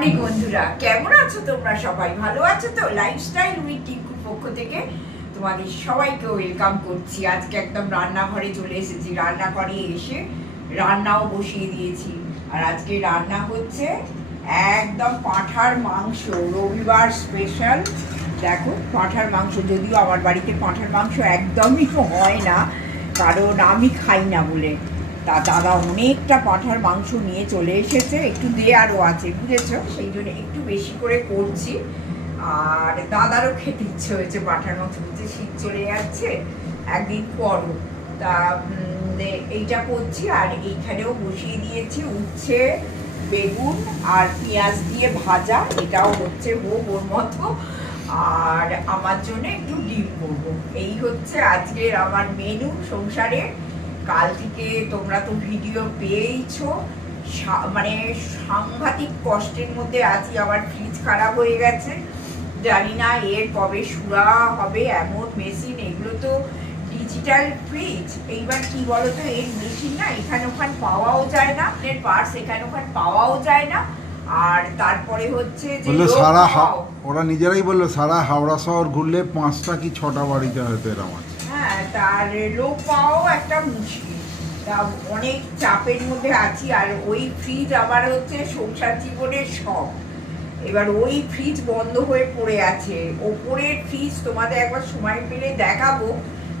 Morning বন্ধুরা, কেমন আছো তোমরা সবাই? ভালো আছো তো? লাইফস্টাইল উইথ পক্ষ থেকে তোমাদের সবাইকে ওয়েলকাম করছি। আজকে একদম রান্নাঘরে চলে এসেছি। রান্নাঘরে এসে রান্নাও বসিয়ে দিয়েছি। আর আজকে রান্না হচ্ছে একদম পাঁঠার মাংস। রবিবার স্পেশাল দেখো, পাঁঠার মাংস। যদিও আমার বাড়িতে পাঁঠার মাংস একদমই হয় না, কারণ আমি খাই না বলে। তা দাদা অনেকটা পাঁঠার মাংস নিয়ে চলে এসেছে। একটু দিয়ে আরও আছে, বুঝেছ? সেই জন্য একটু বেশি করে করছি। আর দাদারও খেতে ইচ্ছে হয়েছে পাঁঠার মাংস বুঝতে শীত চলে যাচ্ছে, একদিন পরও। তা এইটা করছি আর এইখানেও বসিয়ে দিয়েছি উচ্ছে, বেগুন আর পেঁয়াজ দিয়ে ভাজা। এটাও হচ্ছে হোক ওর মতো। আর আমার জন্য একটু ডিম করব। এই হচ্ছে আজকের আমার মেনু সংসারে কাল থেকে তোমরা তো ভিডিও পেয়েইছো। মানে সাংঘাতিক কষ্টের মধ্যে আছি আবার ফ্রিজ খারাপ হয়ে গেছে। জানি না এর কবে সুরা হবে এমন মেশিন এগুলো তো ডিজিটাল ফ্রিজ এইবার কি বলতো এর মেশিন না এখানে ওখান পাওয়াও যায় না এর পার্টস এখানে ওখান পাওয়াও যায় না। আর তারপরে হচ্ছে যে সারা ওরা নিজেরাই বলল সারা হাওড়া শহর ঘুরলে পাঁচটা কি ছটা বাড়িতে হয়তো এরকম আছে। হ্যাঁ তার লোক পাওয়াও একটা মুশকিল। তা অনেক চাপের মধ্যে আছি আর ওই ফ্রিজ আবার হচ্ছে সংসার জীবনের সব এবার ওই ফ্রিজ বন্ধ হয়ে পড়ে আছে। ওপরের ফ্রিজ তোমাদের একবার সময় পেলে দেখাবো।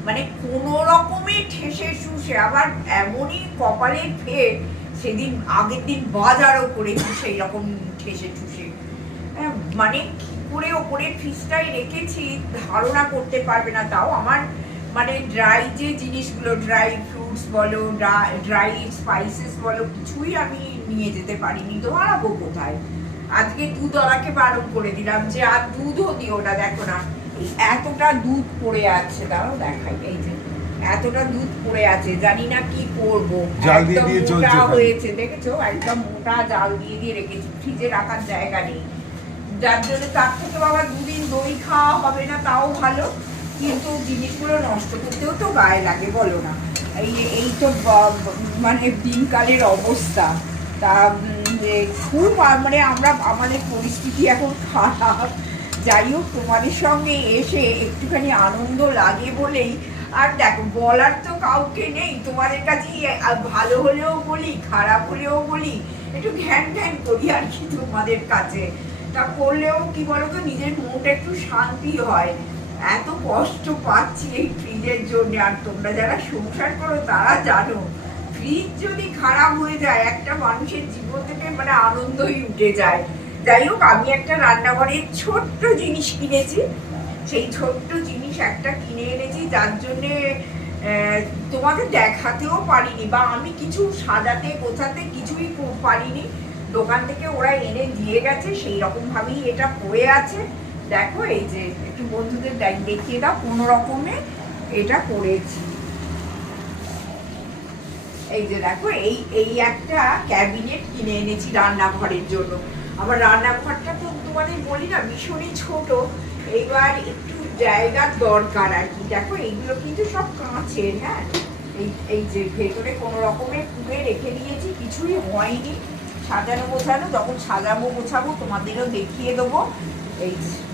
মানে কোনো রকমে ঠেসে শুষে আবার এমনই কপালে ফের সেদিন আগের দিন বাজারও করেছি সেই রকম ঠেসে ঠুসে। হ্যাঁ, মানে কি করে ওপরের ফ্রিজটাই রেখেছি ধারণা করতে পারবে না। তাও আমার মানে ড্রাই যে জিনিসগুলো ড্রাই ফ্রুটস বলো ড্রাই স্পাইসেস বলো কিছুই আমি নিয়ে যেতে পারিনি। তো হারাবো কোথায়? আজকে দুধ ওরাকে বারণ করে দিলাম যে আর দুধও দিও না দেখো না এতটা দুধ পড়ে আছে। দাঁড়াও দেখাই এই যে এতটা দুধ পড়ে আছে জানি না কি করব। একদম মোটা হয়েছে দেখেছ? একদম মোটা জাল দিয়ে দিয়ে রেখেছি ফ্রিজে রাখার জায়গা নেই। যার জন্য তার থেকে বাবা দুদিন দই খাওয়া হবে না তাও ভালো। কিন্তু জিনিসগুলো নষ্ট করতেও তো গায়ে লাগে বলো না। এই এই তো মানে দিনকালের অবস্থা। তা খুব মানে আমরা আমাদের পরিস্থিতি এখন খারাপ। যাই হোক তোমাদের সঙ্গে এসে একটুখানি আনন্দ লাগে বলেই। আর দেখো বলার তো কাউকে নেই। তোমাদের কাছেই আ, ভালো হলেও বলি খারাপ হলেও বলি একটু ঘ্যান ঘ্যান করি আর কি তোমাদের কাছে। তা করলেও কি বলতো নিজের মনটা একটু শান্তি হয়। এত কষ্ট পাচ্ছি এই ফ্রিজের জন্য। আর তোমরা যারা সংসার করো, তারা জানো ফ্রিজ যদি খারাপ হয়ে যায়, একটা মানুষের জীবন থেকে মানে আনন্দই উঠে যায়। যাই হোক, আমি একটা রান্নাঘরের ছোট্ট জিনিস কিনেছি। সেই ছোট্ট জিনিস একটা কিনে এনেছি, যার জন্যে তোমাকে দেখাতেও পারিনি বা আমি কিছু সাজাতে, গোছাতে কিছুই পারিনি। দোকান থেকে ওরা এনে দিয়ে গেছে, সেই রকম ভাবেই এটা পড়ে আছে। দেখো, এই যে একটু বন্ধুদের দেখ- দেখিয়ে দাও কোনো রকমে এটা করেছি। এই যে দেখো, এই এই একটা ক্যাবিনেট কিনে এনেছি রান্নাঘরের জন্য। আমার রান্নাঘরটা তো তোমাদের বলি না, ভীষণই ছোট। এইবার একটু জায়গার দরকার আর কি। দেখো, এইগুলো কিন্তু সব কাঁচের হ্যাঁ? এই এই যে ভেতরে কোনো রকমে খুলে রেখে দিয়েছি, কিছুই হয়নি। সাজানো গোছানো, যখন সাজাবো গোছাবো তোমাদেরও দেখিয়ে দেবো। এই যে।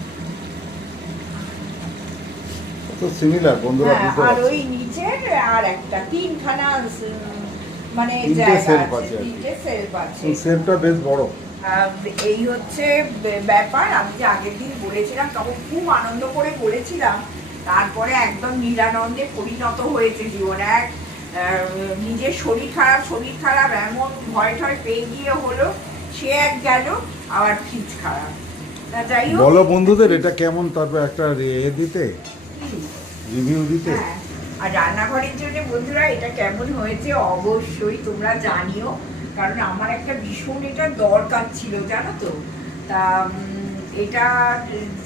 তো সিমিলার বন্ধুরা হ্যাঁ, বুঝতে আর ওই নিচের আর একটা তিনখানা মানে জায়গা আছে আছে আর কি। তিনটে সেলফ আছে। সেলফটা বেশ বড়। এই হচ্ছে ব্যাপার আমি যে আগের দিন বলেছিলাম তখন খুব আনন্দ করে বলেছিলাম তারপরে একদম নিরানন্দে পরিণত হয়েছে জীবন। এক নিজের শরীর খারাপ শরীর খারাপ এমন ভয় টয় পেয়ে গিয়ে হলো সে এক গেল আবার ফ্রিজ খারাপ। বলো বন্ধুদের এটা কেমন? তারপর একটা এ দিতে। রিভিউ দিতে? হ্যাঁ আর রান্নাঘরের জন্য বন্ধুরা, এটা কেমন হয়েছে অবশ্যই তোমরা জানিও, কারণ আমার একটা ভীষণ এটা দরকার ছিল, জানো তো? তা এটা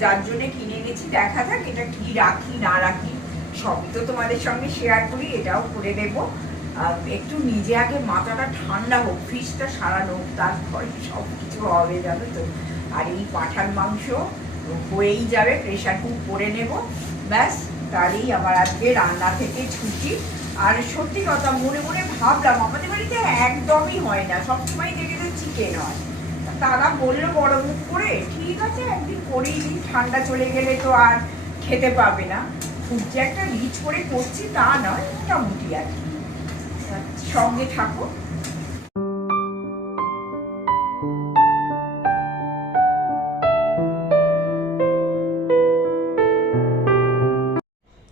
যার জন্য কিনে এনেছি, দেখা যাক এটা কি রাখি, না রাখি, সবই তো তোমাদের সঙ্গে শেয়ার করি, এটাও করে দেব একটু নিজে আগে মাথাটা ঠান্ডা হোক ফ্রিজটা সারানো হোক, তারপরে সব কিছু হবে, জানো তো? আর এই পাঠার মাংস হয়েই যাবে প্রেশার কুক করে নেব, ব্যাস। তারই আমার আজকে রান্না থেকে ছুটি। আর সত্যি কথা, মনে মনে ভাবলাম, আমাদের বাড়িতে একদমই হয় না সবসময় দেখে যে চিকেন হয়। তারা বলল বড় মুখ করে, ঠিক আছে, একদিন করেই দিই ঠান্ডা চলে গেলে তো আর খেতে পাবে না। খুব যে একটা রিচ করে করছি তা নয়, মোটামুটি আর কি। সঙ্গে থাকো।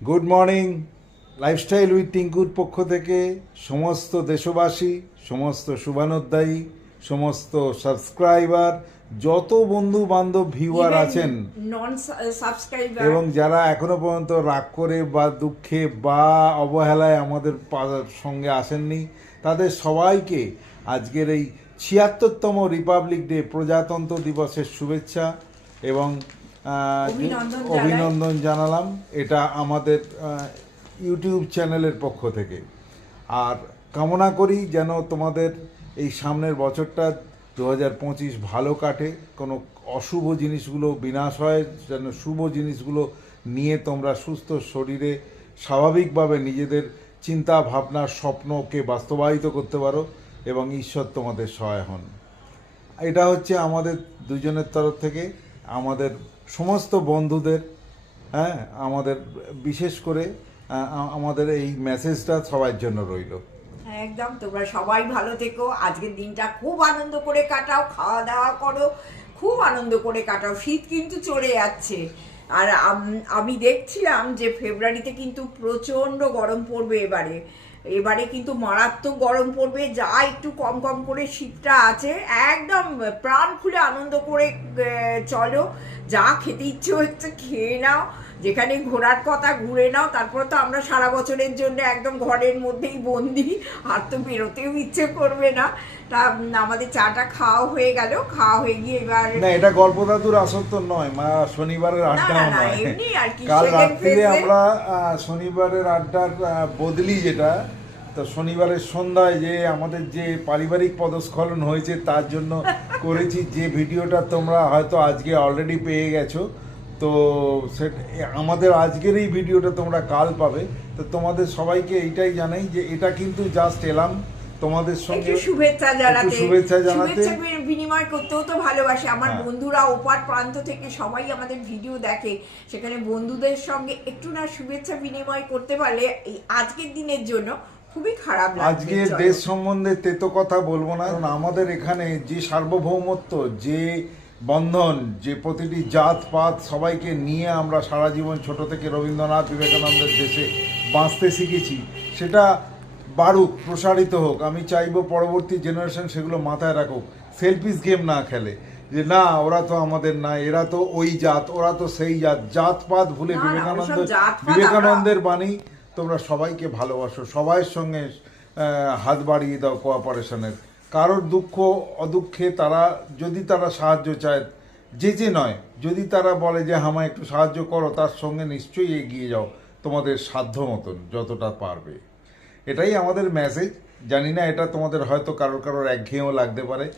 গুড মর্নিং লাইফস্টাইল উইথ টিঙ্কুর পক্ষ থেকে সমস্ত দেশবাসী সমস্ত শুভানোদ্দায়ী সমস্ত সাবস্ক্রাইবার যত বন্ধু বান্ধব ভিউয়ার আছেন নন সাবস্ক্রাইবার এবং যারা এখনও পর্যন্ত রাগ করে বা দুঃখে বা অবহেলায় আমাদের সঙ্গে আসেননি তাদের সবাইকে আজকের এই ছিয়াত্তরতম রিপাবলিক ডে প্রজাতন্ত্র দিবসের শুভেচ্ছা এবং অভিনন্দন জানালাম। এটা আমাদের ইউটিউব চ্যানেলের পক্ষ থেকে। আর কামনা করি যেন তোমাদের এই সামনের বছরটা দু হাজার পঁচিশ ভালো কাটে। কোনো অশুভ জিনিসগুলো বিনাশ হয় যেন শুভ জিনিসগুলো নিয়ে তোমরা সুস্থ শরীরে স্বাভাবিকভাবে নিজেদের চিন্তা ভাবনা স্বপ্নকে বাস্তবায়িত করতে পারো এবং ঈশ্বর তোমাদের সহায় হন। এটা হচ্ছে আমাদের দুজনের তরফ থেকে। আমাদের সমস্ত বন্ধুদের হ্যাঁ আমাদের বিশেষ করে আমাদের এই মেসেজটা সবার জন্য রইল। হ্যাঁ, একদম তোমরা সবাই ভালো থেকো। আজকের দিনটা খুব আনন্দ করে কাটাও খাওয়া দাওয়া করো খুব আনন্দ করে কাটাও। শীত কিন্তু চলে যাচ্ছে। আর আমি দেখছিলাম যে ফেব্রুয়ারিতে কিন্তু প্রচণ্ড গরম পড়বে এবারে। এবারে কিন্তু মারাত্মক গরম পড়বে, যা একটু কম কম করে শীতটা আছে। একদম প্রাণ খুলে আনন্দ করে চলো। যা খেতে ইচ্ছে হচ্ছে খেয়ে নাও। যেখানে ঘোরার কথা ঘুরে নাও তারপর তো আমরা সারা বছরের জন্য একদম ঘরের মধ্যেই বন্দি। আর তো বেরোতেও ইচ্ছে করবে না। তা আমাদের চাটা খাওয়া হয়ে গেল। খাওয়া হয়ে গিয়ে এবার না এটা গল্প দাদুর আসর তো নয় মা শনিবারের আড্ডা না, না, নয়। এমনি আর কি, কাল রাত্রিরে আমরা শনিবারের আড্ডার বদলি যেটা তো শনিবারের সন্ধ্যায় যে আমাদের যে পারিবারিক পদস্খলন হয়েছে তার জন্য করেছি। যে ভিডিওটা তোমরা হয়তো আজকে অলরেডি পেয়ে গেছো তো সেট- আমাদের আজকের এই ভিডিওটা তোমরা কাল পাবে। তো তোমাদের সবাইকে এইটাই জানাই যে এটা কিন্তু জাস্ট এলাম। তোমাদের সঙ্গে শুভেচ্ছা জানাতে। শুভেচ্ছা জানাতে। বিনিময় করতেও তো ভালোবাসে। আমার হ্যাঁ। বন্ধুরা ওপার প্রান্ত থেকে সবাই আমাদের ভিডিও দেখে। সেখানে বন্ধুদের সঙ্গে একটু না শুভেচ্ছা বিনিময় করতে পারলে এই আজকের দিনের জন্য খুবই খারাপ আজকে দেশ সম্বন্ধে তেতো কথা বলব না। কারণ আমাদের এখানে যে সার্বভৌমত্ব যে বন্ধন যে প্রতিটি জাত পাত সবাইকে নিয়ে আমরা সারা জীবন ছোট থেকে রবীন্দ্রনাথ বিবেকানন্দের দেশে বাঁচতে শিখেছি। সেটা বাড়ুক প্রসারিত হোক। আমি চাইব পরবর্তী জেনারেশন সেগুলো মাথায় রাখুক। সেলফিস গেম না খেলে। যে না ওরা তো আমাদের না এরা তো ওই জাত ওরা তো সেই জাত। জাত পাত ভুলে বিবেকানন্দ বিবেকানন্দের বাণী তোমরা সবাইকে ভালোবাসো। সবাইয়ের সঙ্গে হাত বাড়িয়ে দাও কোঅপারেশনের কারোর দুঃখ, অদুঃখে তারা, যদি তারা সাহায্য চায়, যে যে নয়, যদি তারা বলে যে, আমায় একটু সাহায্য করো, তার সঙ্গে নিশ্চয়ই এগিয়ে যাও, তোমাদের সাধ্য মতন, যতটা পারবে। এটাই আমাদের মেসেজ জানি না, এটা তোমাদের হয়তো কারোর কারোর একঘেয়েও লাগতে পারে।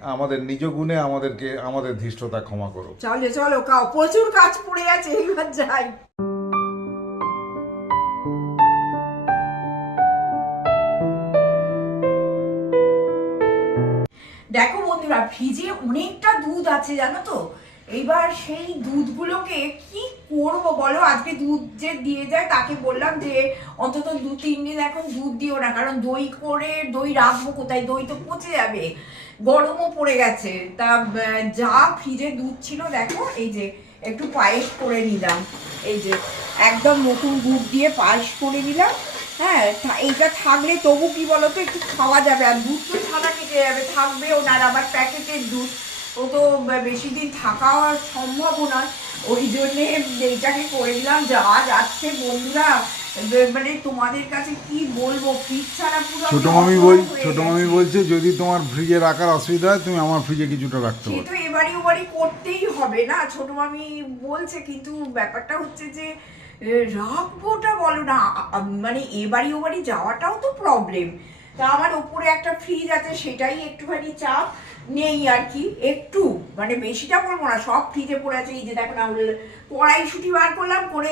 আমাদের নিজ গুণে আমাদেরকে, আমাদের ধৃষ্টতা ক্ষমা করো। চলো চলো, কাও, প্রচুর কাজ পড়ে আছে এইবার যাই। বন্ধুরা, ফ্রিজে অনেকটা দুধ আছে, জানো তো? এইবার সেই দুধগুলোকে কি করব বলো? আজকে দুধ যে দিয়ে যায়, তাকে বললাম যে, অন্তত দু, তিন দিন এখন দুধ দিও না, কারণ দই করে দই রাখব কোথায়? দই তো পচে যাবে, গরমও পড়ে গেছে। তা যা ফ্রিজে দুধ ছিল, দেখো, এই যে, একটু পায়েস করে নিলাম। এই যে, একদম নতুন দুধ দিয়ে পায়েস করে নিলাম। হ্যাঁ এইটা থাকলে তবু কি বলতো একটু খাওয়া যাবে। আর দুধ তো ছানা কেটে যাবে থাকবেও না আবার প্যাকেটের দুধ। ও তো বেশি দিন থাকা সম্ভবও নয়। ওই জন্যে এইটাকে করে দিলাম যা যাচ্ছে বন্ধুরা। মানে তোমাদের কাছে কি বলব ফ্রিজ ছাড়া পুরো ছোট মামি বল ছোট মামি বলছে যদি তোমার ফ্রিজে রাখার অসুবিধা হয় তুমি আমার ফ্রিজে কিছুটা রাখতে পারো। তো এবারে ওবারে করতেই হবে না ছোট মামি বলছে কিন্তু ব্যাপারটা হচ্ছে যে রাখবোটা বলো না মানে এবাড়ি ওবাড়ি যাওয়াটাও তো প্রবলেম তা আমার ওপরে একটা ফ্রিজ আছে, সেটাই একটুখানি চাপ নেই আর কি, একটু। মানে বেশিটা বলব না, সব ফ্রিজে পড়ে আছে, এই যে দেখো না কড়াইশুটি বার করলাম, করে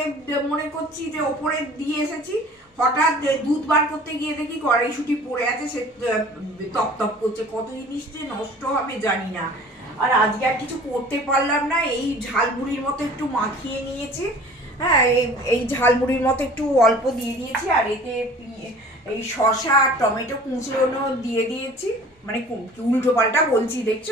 মনে করছি যে ওপরে দিয়ে এসেছি। হঠাৎ দুধ বার করতে গিয়ে দেখি কড়াইশুটি পড়ে আছে, সে তপ তপ করছে। কত জিনিস যে নষ্ট হবে জানি না। আর আজকে আর কিছু করতে পারলাম না, এই ঝালমুড়ির মতো একটু মাখিয়ে নিয়েছি। হ্যাঁ এই- ঝালমুড়ির মতো একটু অল্প দিয়ে দিয়েছি, আর এতে এই শশা আর টমেটো কুঁচড়োনো দিয়ে দিয়েছি। মানে উল্টো পাল্টা বলছি, দেখছ?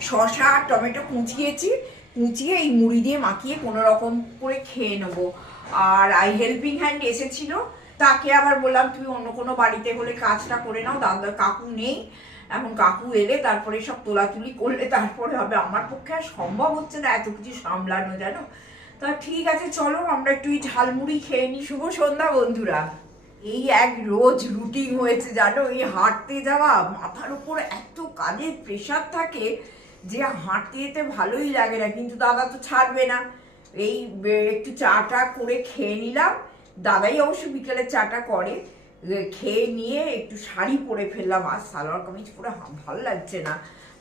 শশা আর টমেটো কুচিয়েছি, কুচিয়ে এই মুড়ি দিয়ে মাখিয়ে কোনো রকম করে খেয়ে নেব। আর আই হেল্পিং হ্যান্ড এসেছিল, তাকে আবার বললাম, তুমি অন্য কোনো বাড়িতে হলে কাজটা করে নাও, দাদা, কাকু নেই। এখন কাকু এলে, তারপরে সব তোলাতুলি করলে, তারপরে হবে আমার পক্ষে আর সম্ভব হচ্ছে না এত কিছু সামলানো, জানো? তা ঠিক আছে চলো আমরা একটু ঝালমুড়ি খেয়ে নিই। শুভ সন্ধ্যা বন্ধুরা। এই এক রোজ রুটিন হয়েছে জানো? এই হাঁটতে যাওয়া মাথার উপর এত কাজের প্রেশার থাকে যে হাঁটতে যেতে ভালোই লাগে না। কিন্তু দাদা তো ছাড়বে না। এই একটু চাটা করে খেয়ে নিলাম। দাদাই অবশ্য বিকেলে চাটা করে। খেয়ে নিয়ে একটু শাড়ি পরে ফেললাম। আর সালোয়ার কামিজ পরে ভালো লাগছে না।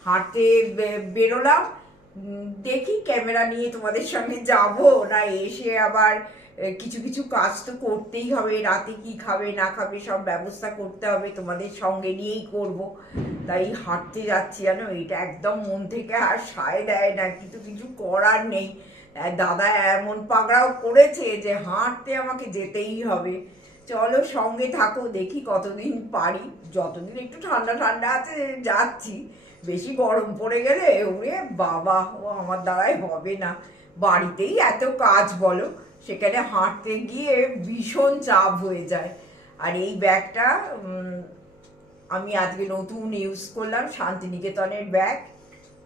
হাঁটতে বেরোলাম। দেখি ক্যামেরা নিয়ে তোমাদের সঙ্গে যাব। না এসে আবার কিছু কিছু কাজ তো করতেই হবে, রাতে কি খাবে, না খাবে, সব ব্যবস্থা করতে হবে, তোমাদের সঙ্গে নিয়েই করব। তাই হাঁটতে যাচ্ছি জানো, এটা একদম মন থেকে আর সায় দেয় না, কিন্তু কিছু করার নেই। দাদা এমন পাগড়াও করেছে যে হাঁটতে আমাকে যেতেই হবে। চলো সঙ্গে থাকো, দেখি কতদিন পারি। যতদিন একটু ঠান্ডা ঠান্ডা আছে, যাচ্ছি। বেশি গরম পড়ে গেলে ওরে বাবা, ও আমার দ্বারাই হবে না। বাড়িতেই এত কাজ বলো, সেখানে হাঁটতে গিয়ে ভীষণ চাপ হয়ে যায়। আর এই ব্যাগটা আমি আজকে নতুন ইউজ করলাম, শান্তিনিকেতনের ব্যাগ।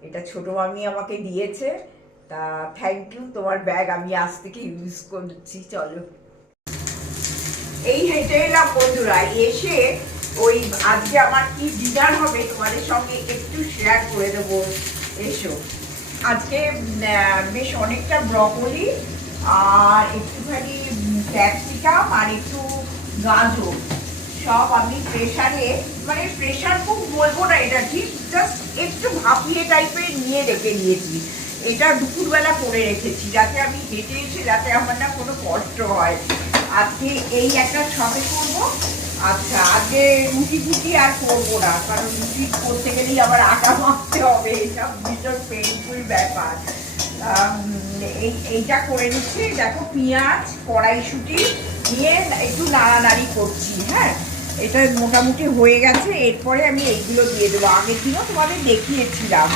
এটা ছোট মামি আমাকে দিয়েছে। তা থ্যাংক ইউ তোমার ব্যাগ আমি আজ থেকে ইউজ করছি, চলো। এই হেঁটে এলাম বন্ধুরা, এসে ওই আজকে আমার কি ডিনার হবে তোমাদের সঙ্গে একটু শেয়ার করে দেবো। এসো। আজকে বেশ অনেকটা ব্রকলি আর একটুখানি ক্যাপসিকাম আর একটু গাজর। সব আমি প্রেশারে মানে প্রেশার খুব বলব না এটা ঠিক জাস্ট একটু ভাপিয়ে টাইপের নিয়ে রেখে দিয়েছি। এটা দুপুরবেলা করে রেখেছি, যাতে আমি হেঁটে এসে যাতে আমার না কোনো কষ্ট হয়। আজকে এই একটা সবে করব। আচ্ছা আজকে রুটি ফুটি আর করব না, কারণ রুটি করতে গেলেই আবার আটা মাখতে হবে এসব ভীষণ পেইনফুল ব্যাপার। এইটা করে নিচ্ছি, দেখো পেঁয়াজ, কড়াইশুটি নিয়ে একটু নাড়ানাড়ি করছি হ্যাঁ? এটা মোটামুটি হয়ে গেছে, এরপরে আমি এইগুলো দিয়ে দেবো। আগের দিনও তোমাদের দেখিয়েছিলাম,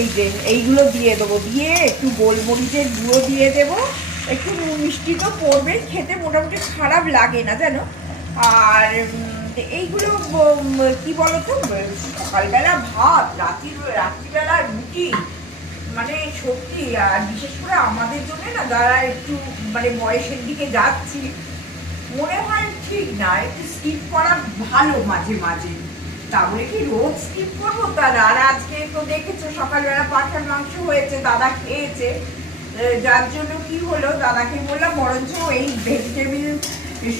এই যে, এইগুলো দিয়ে দেবো। দিয়ে একটু গোলমরিচের গুঁড়ো দিয়ে দেবো, একটু মিষ্টি তো পড়বে খেতে মোটামুটি খারাপ লাগে না, জানো? আর এইগুলো কি বলতো সকালবেলা ভাত, রাত্রি, রাত্রিবেলা রুটি মানে সত্যি, আর বিশেষ করে আমাদের জন্য না যারা একটু মানে বয়সের দিকে যাচ্ছি, মনে হয় ঠিক না, একটু স্কিপ করা ভালো মাঝে মাঝে। তাহলে কি রোজ স্কিপ করব? তা আর আজকে তো দেখেছ, সকালবেলা পাঠার মাংস হয়েছে, দাদা খেয়েছে। যার জন্য কি হলো, দাদাকে বললাম, বরঞ্চ এই ভেজিটেবিল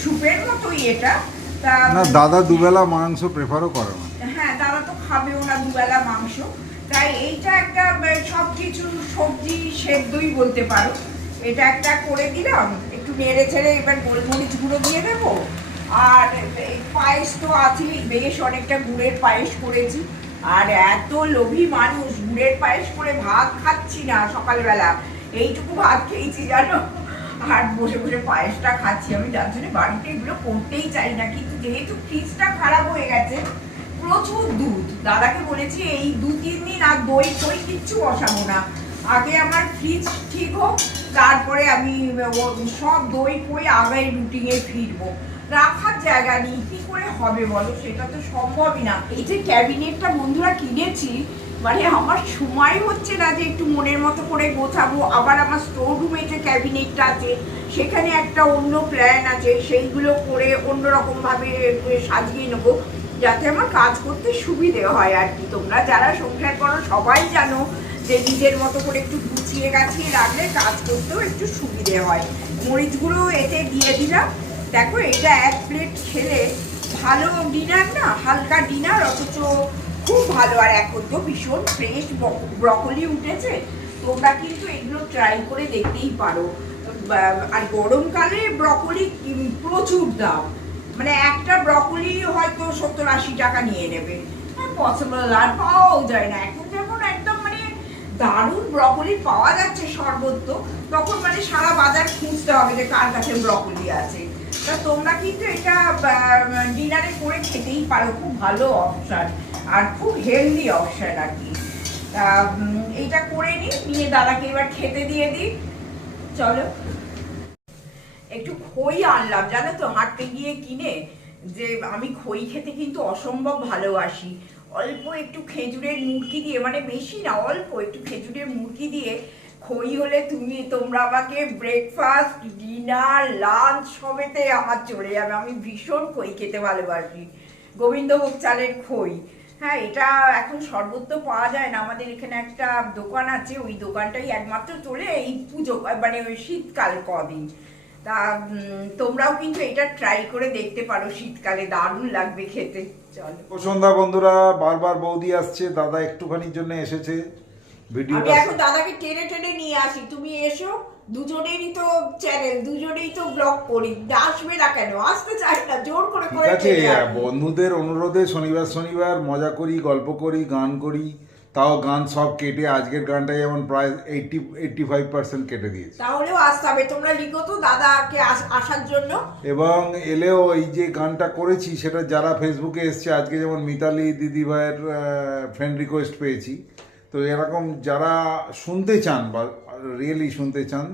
স্যুপের মতোই এটা। তা না দাদা দুবেলা মাংস প্রেফারও করে না। হ্যাঁ তারা তো খাবেও না দুবেলা মাংস। তাই এইটা একটা সব কিছু সবজি সেদ্ধই বলতে পারো। এটা একটা করে দিলাম একটু নেড়ে ছেড়ে এবার গোলমরিচ গুঁড়ো দিয়ে দেবো। আর এই পায়েস তো আছেই বেশ অনেকটা গুড়ের পায়েস করেছি। আর এত লোভী মানুষ গুড়ের পায়েস করে ভাত খাচ্ছি না সকালবেলা। এইটুকু ভাত খেয়েছি জানো? আর বসে বসে পায়েসটা খাচ্ছি। আমি যার জন্য বাড়িতে এগুলো করতেই চাই না। কিন্তু যেহেতু ফ্রিজটা খারাপ হয়ে গেছে, প্রচুর দুধ। দাদাকে বলেছি, এই দু, তিন দিন আর দই ফই কিচ্ছু বসাবো না। আগে আমার ফ্রিজ ঠিক হোক, তারপরে আমি সব দই ফই আগে রুটিনে ফিরবো। রাখার জায়গা নেই। কি করে হবে বলো? সেটা তো সম্ভবই না। এই যে ক্যাবিনেটটা বন্ধুরা কিনেছি মানে আমার সময় হচ্ছে না যে একটু মনের মতো করে গোছাবো। আবার আমার স্টোর রুমে যে ক্যাবিনেটটা আছে, সেখানে একটা অন্য প্ল্যান আছে, সেইগুলো করে অন্যরকম ভাবে সাজিয়ে নেব, যাতে আমার কাজ করতে সুবিধে হয় আর কি। তোমরা যারা সংসার করো, সবাই জানো যে নিজের মতো করে একটু গুছিয়ে গাছিয়ে রাখলে কাজ করতেও একটু সুবিধে হয়। মরিচগুলো এতে দিয়ে দিলাম। দেখো, এটা এক প্লেট খেলে ভালো ডিনার না? হালকা ডিনার অথচ খুব ভালো। আর এখন তো ভীষণ ফ্রেশ ব্রকলি উঠেছে। তোমরা কিন্তু এগুলো ট্রাই করে দেখতেই পারো। আর গরমকালে ব্রকলি প্রচুর দাম। মানে একটা ব্রকলি হয়তো সত্তর আশি টাকা নিয়ে নেবে। পসিবল আর পাওয়াও যায় না। এখন যখন একদম মানে দারুণ ব্রকলি পাওয়া যাচ্ছে সর্বত্র। তখন মানে সারা বাজার খুঁজতে হবে যে কার কাছে ব্রকলি আছে। তা তোমরা কিন্তু এটা ডিনারে করে খেতেই পারো, খুব ভালো অপশন আর খুব হেলদি অপশন আর কি। এইটা করে নিই নিয়ে দাদাকে এবার খেতে দিয়ে দিই। চলো। একটু খই আনলাম, জানো তো, হাঁটতে গিয়ে কিনে, যে আমি খই খেতে কিন্তু অসম্ভব ভালোবাসি। অল্প একটু খেজুরের মুরকি দিয়ে মানে বেশি না, অল্প একটু খেজুরের মুরকি দিয়ে খই হলে তুমি, তোমরা আমাকে ব্রেকফাস্ট ডিনার লাঞ্চ সবেতে আমার চলে যাবে। আমি ভীষণ খই খেতে ভালোবাসি। গোবিন্দভোগ চালের খই। হ্যাঁ এটা এখন সর্বত্র পাওয়া যায় না। আমাদের এখানে একটা দোকান আছে, ওই দোকানটাই একমাত্র চলে এই পুজো মানে ওই শীতকাল কদিন। তা তোমরাও কিন্তু এটা ট্রাই করে দেখতে পারো, শীতকালে দারুণ লাগবে খেতে। চলো। সন্ধ্যা বন্ধুরা, বারবার বৌদি আসছে, দাদা একটুখানির জন্য এসেছে। আমি ভিডিওটা এখন দাদাকে টেনে টেনে নিয়ে আসি। তুমি এসো দুজনেরই তো চ্যানেল দুজনেই তো ব্লগ করি। আসবে না কেন? আসতে চাই না জোর করে আছে বন্ধুদের অনুরোধে শনিবার শনিবার মজা করি গল্প করি গান করি। তাও গান সব কেটে আজকের গানটা যেমন প্রায় এইটটি এইটটি ফাইভ পার্সেন্ট কেটে দিয়েছে। তাহলেও আসতে হবে। তোমরা লিখো তো দাদাকে আস- আসার জন্য। এবং এলেও এই যে গানটা করেছি সেটা যারা ফেসবুকে এসছে আজকে যেমন মিতালি দিদিভাইয়ের ফ্রেন্ড রিকোয়েস্ট পেয়েছি তো এরকম যারা শুনতে চান বা রিয়েলি শুনতে চান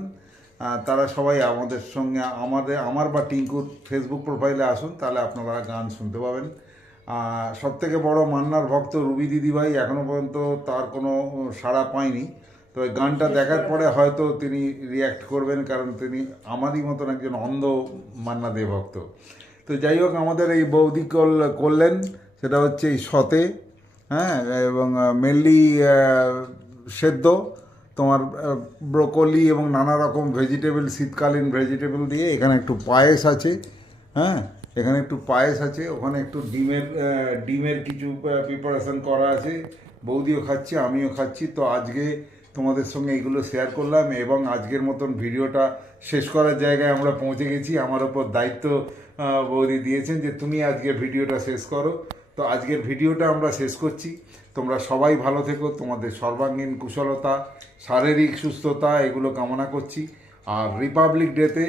তারা সবাই আমাদের সঙ্গে আমাদের আমার বা টিঙ্কুর ফেসবুক প্রোফাইলে আসুন তাহলে আপনারা গান শুনতে পাবেন। সব থেকে বড় মান্নার ভক্ত রুবি দিদিভাই এখনও পর্যন্ত তার কোনো সাড়া পায়নি। তো গানটা দেখার পরে হয়তো তিনি রিয়াক্ট করবেন কারণ তিনি আমারই মতন একজন অন্ধ মান্না দে ভক্ত তো যাই হোক আমাদের এই বৌদি কল- করলেন সেটা হচ্ছে এই সতে হ্যাঁ এবং মেনলি সেদ্ধ, তোমার ব্রোকলি এবং নানা রকম ভেজিটেবল শীতকালীন ভেজিটেবল দিয়ে এখানে একটু পায়েস আছে হ্যাঁ এখানে একটু পায়েস আছে, ওখানে একটু ডিমের ডিমের কিছু প্রিপারেশন করা আছে, বৌদিও খাচ্ছে, আমিও খাচ্ছি, তো আজকে তোমাদের সঙ্গে এগুলো শেয়ার করলাম এবং আজকের মতন ভিডিওটা শেষ করার জায়গায় আমরা পৌঁছে গেছি। আমার ওপর দায়িত্ব বৌদি দিয়েছেন যে তুমি আজকে ভিডিওটা শেষ করো। তো আজকের ভিডিওটা আমরা শেষ করছি। তোমরা সবাই ভালো থেকো। তোমাদের সর্বাঙ্গীন কুশলতা শারীরিক সুস্থতা এগুলো কামনা করছি। আর রিপাবলিক ডেতে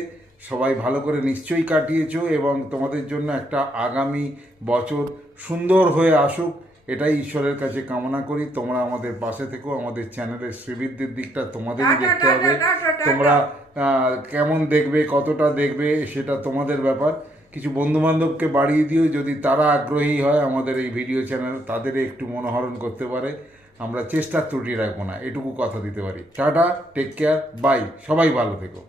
সবাই ভালো করে নিশ্চয়ই কাটিয়েছো এবং তোমাদের জন্য একটা আগামী বছর সুন্দর হয়ে আসুক। এটাই ঈশ্বরের কাছে কামনা করি। তোমরা আমাদের পাশে থেকো। আমাদের চ্যানেলের শ্রীবৃদ্ধির দিকটা তোমাদেরই দেখতে হবে। তোমরা কেমন দেখবে কতটা দেখবে সেটা তোমাদের ব্যাপার। কিছু বন্ধু বান্ধবকে বাড়িয়ে দিও, যদি তারা আগ্রহী হয় আমাদের এই ভিডিও চ্যানেল তাদের একটু মনোহরণ করতে পারে। আমরা চেষ্টার ত্রুটি রাখব না, এটুকু কথা দিতে পারি। টাটা টেক কেয়ার বাই সবাই ভালো থেকো।